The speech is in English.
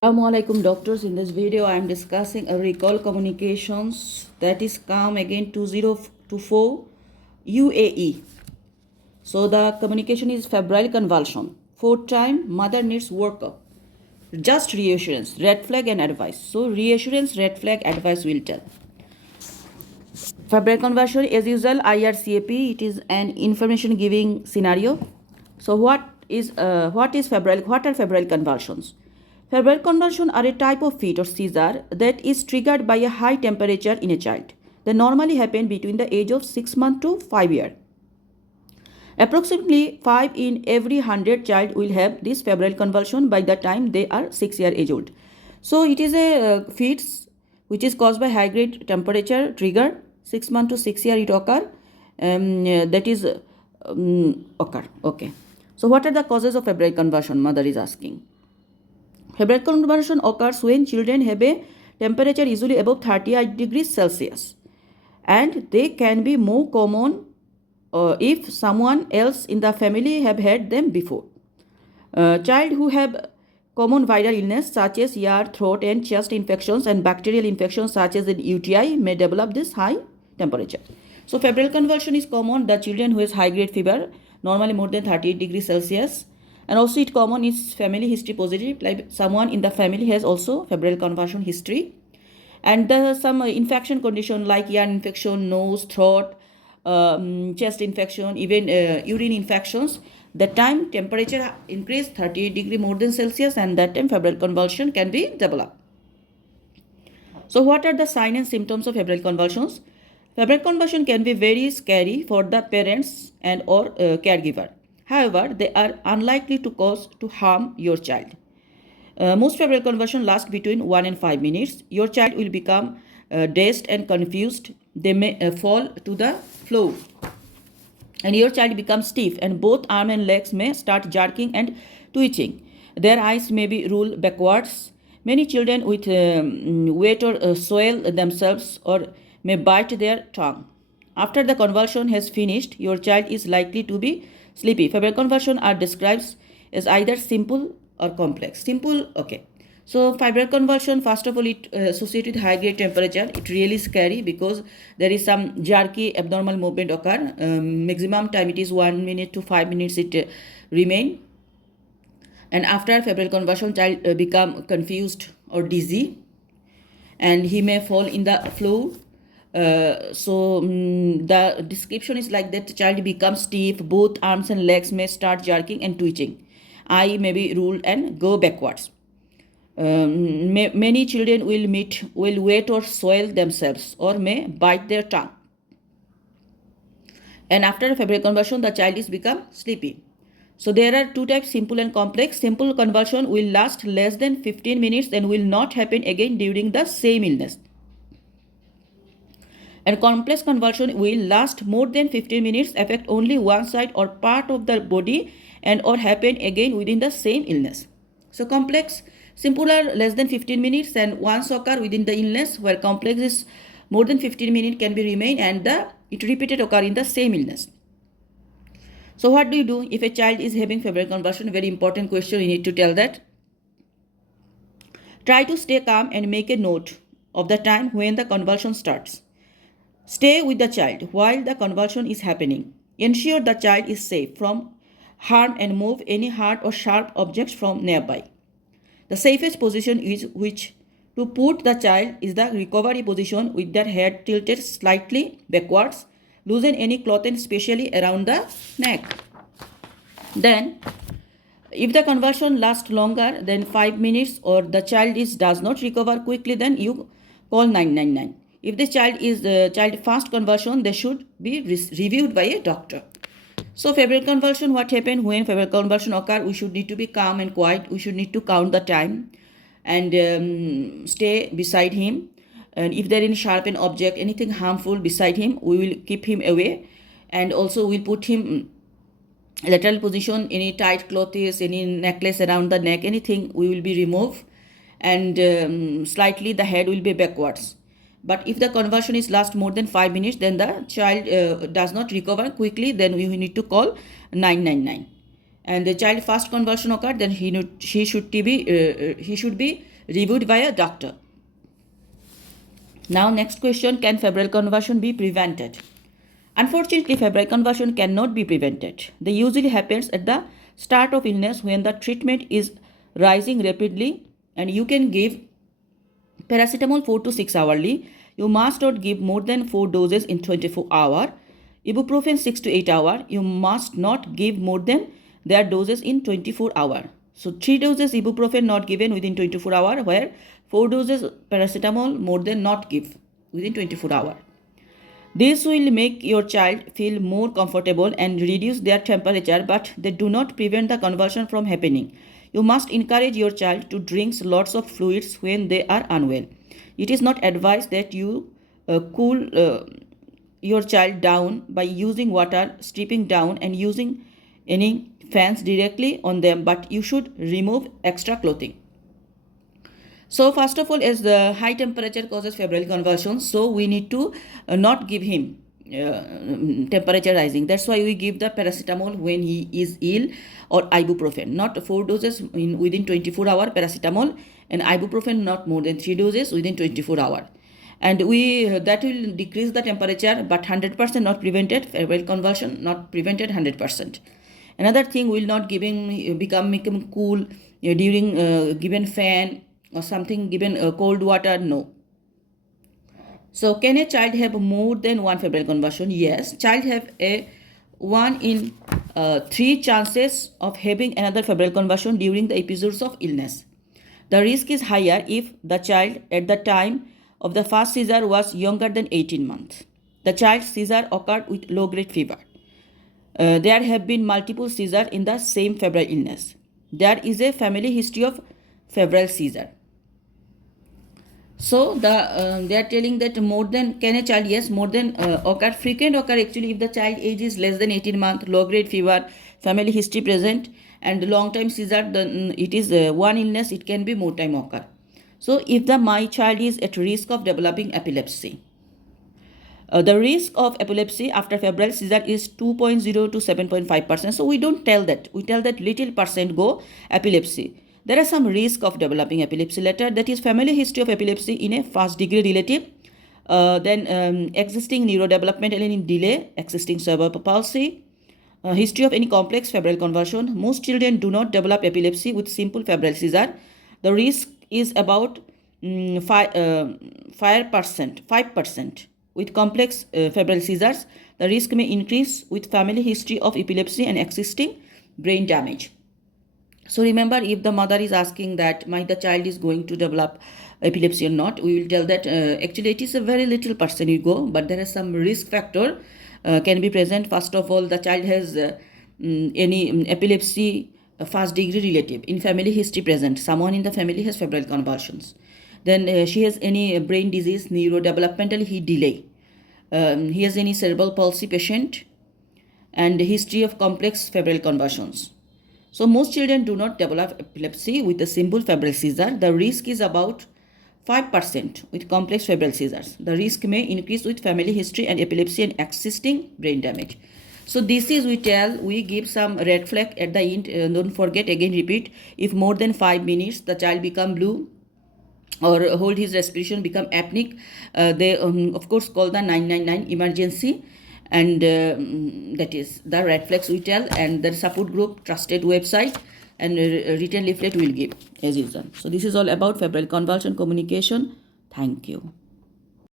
Assalamualaikum doctors. In this video I am discussing a recall communications that is come again 2024 UAE. So the communication is febrile convulsion. Fourth time mother needs workup. Just reassurance, red flag and advice. So reassurance, red flag, advice will tell. Febrile convulsion as usual IRCAP, it is an information giving scenario. So what are febrile convulsions? Febrile convulsions are a type of fit or seizure that is triggered by a high temperature in a child. They normally happen between the age of 6 months to 5 years. Approximately 5 in every 100 child will have this febrile convulsion by the time they are 6 years old. So it is a fits which is caused by high grade temperature trigger 6 months to 6 years it occur. Occur. Okay. So what are the causes of febrile convulsion? Mother is asking. Febrile convulsion occurs when children have a temperature usually above 38 degrees Celsius, and they can be more common if someone else in the family have had them before. Child who have common viral illness such as ear, throat and chest infections and bacterial infections such as in UTI may develop this high temperature. So febrile convulsion is common the children who has high grade fever, normally more than 38 degrees Celsius, and also it common is family history positive, like someone in the family has also febrile convulsion history, and some infection condition like ear infection, nose, throat, chest infection, even urine infections. That time temperature increase 38 degree more than Celsius, and that time febrile convulsion can be developed. So what are the signs and symptoms of febrile convulsions? Febrile convulsion can be very scary for the parents and or caregiver. However, they are unlikely to cause to harm your child. Most febrile convulsions last between 1 and 5 minutes. Your child will become dazed and confused. They may fall to the floor. And your child becomes stiff and both arms and legs may start jerking and twitching. Their eyes may be rolled backwards. Many children with weight or soil themselves or may bite their tongue. After the convulsion has finished, your child is likely to be sleepy. Febrile convulsions are described as either simple or complex. Simple, okay. So febrile convulsion, first of all, it associated with high grade temperature. It really scary because there is some jerky abnormal movement occur. Maximum time it is 1 minute to 5 minutes it remain. And after febrile convulsion, child become confused or dizzy, and he may fall in the floor. The description is like that: child becomes stiff, both arms and legs may start jerking and twitching, eye may be rolled and go backwards. Many children will wet or soil themselves or may bite their tongue. And after febrile convulsion, the child is become sleepy. So there are two types, simple and complex. Simple convulsion will last less than 15 minutes and will not happen again during the same illness. And complex convulsion will last more than 15 minutes, affect only one side or part of the body, and or happen again within the same illness. So complex, simple are less than 15 minutes and once occur within the illness, where complex is more than 15 minutes can be remain and it repeated occur in the same illness. So what do you do if a child is having febrile convulsion? Very important question, you need to tell that. Try to stay calm and make a note of the time when the convulsion starts. Stay with the child while the convulsion is happening. Ensure the child is safe from harm and move any hard or sharp objects from nearby. The safest position is which to put the child is the recovery position with their head tilted slightly backwards. Loosen any clothing especially around the neck. Then, if the convulsion lasts longer than 5 minutes or the child does not recover quickly, then you call 999. If the child is child fast convulsion, they should be reviewed by a doctor. So febrile convulsion, what happened when febrile convulsion occur? We should need to be calm and quiet. We should need to count the time and stay beside him. And if there is any sharpened object, anything harmful beside him, we will keep him away. And also we'll put him lateral position, any tight clothes, any necklace around the neck, anything we will be removed, and slightly the head will be backwards. But if the convulsion is last more than 5 minutes, then the child does not recover quickly, then we need to call 999. and the child first convulsion occurred, then he should be reviewed by a doctor. Now next question, can febrile convulsion be prevented? Unfortunately, febrile convulsion cannot be prevented. They usually happens at the start of illness when the treatment is rising rapidly, and you can give paracetamol 4 to 6 hourly. You must not give more than 4 doses in 24 hours. Ibuprofen 6 to 8 hours. You must not give more than their doses in 24 hours. So 3 doses ibuprofen not given within 24 hours, where 4 doses paracetamol more than not give within 24 hours. This will make your child feel more comfortable and reduce their temperature, but they do not prevent the convulsion from happening. You must encourage your child to drink lots of fluids when they are unwell. It is not advised that you cool your child down by using water, stripping down, and using any fans directly on them, but you should remove extra clothing. So first of all, as the high temperature causes febrile convulsions, so we need to not give him temperature rising. That's why we give the paracetamol when he is ill, or ibuprofen, not 4 doses within 24 hours paracetamol, and ibuprofen not more than 3 doses within 24 hours. And that will decrease the temperature, but 100% not prevented. Febrile convulsion not prevented 100%. Another thing, will not become cool during given fan or something, given cold water. No. So can a child have more than one febrile convulsion? Yes, child have a 1 in 3 chances of having another febrile convulsion during the episodes of illness. The risk is higher if the child at the time of the first seizure was younger than 18 months. The child's seizure occurred with low-grade fever. There have been multiple seizures in the same febrile illness. There is a family history of febrile seizure. So they are telling that more than, can a child, yes, more than occur, frequent occur actually if the child age is less than 18 months, low grade fever, family history present, and long time seizure, then it is one illness, it can be more time occur. So if my child is at risk of developing epilepsy, the risk of epilepsy after febrile seizure is 2.0 to 7.5%. So we don't tell that. We tell that little percent go epilepsy. There are some risk of developing epilepsy later, that is family history of epilepsy in a first degree relative, then existing neurodevelopmental delay, existing cerebral palsy, history of any complex febrile convulsion. Most children do not develop epilepsy with simple febrile seizure. The risk is about 5%. With complex febrile seizures, the risk may increase with family history of epilepsy and existing brain damage. So remember, if the mother is asking that the child is going to develop epilepsy or not, we will tell that actually it is a very little percent you go, but there is some risk factor can be present. First of all, the child has any epilepsy first degree relative in family history present. Someone in the family has febrile convulsions. Then she has any brain disease, neurodevelopmental delay. He has any cerebral palsy patient, and history of complex febrile convulsions. So most children do not develop epilepsy with a simple febrile seizure. The risk is about 5% with complex febrile seizures. The risk may increase with family history and epilepsy and existing brain damage. So this is, we give some red flag at the end. Don't forget, again repeat, if more than 5 minutes the child become blue or hold his respiration, become apneic, they of course call the 999 emergency. And that is the red flags we tell, and the support group, trusted website, and written leaflet will give as usual. So this is all about febrile convulsion communication. Thank you.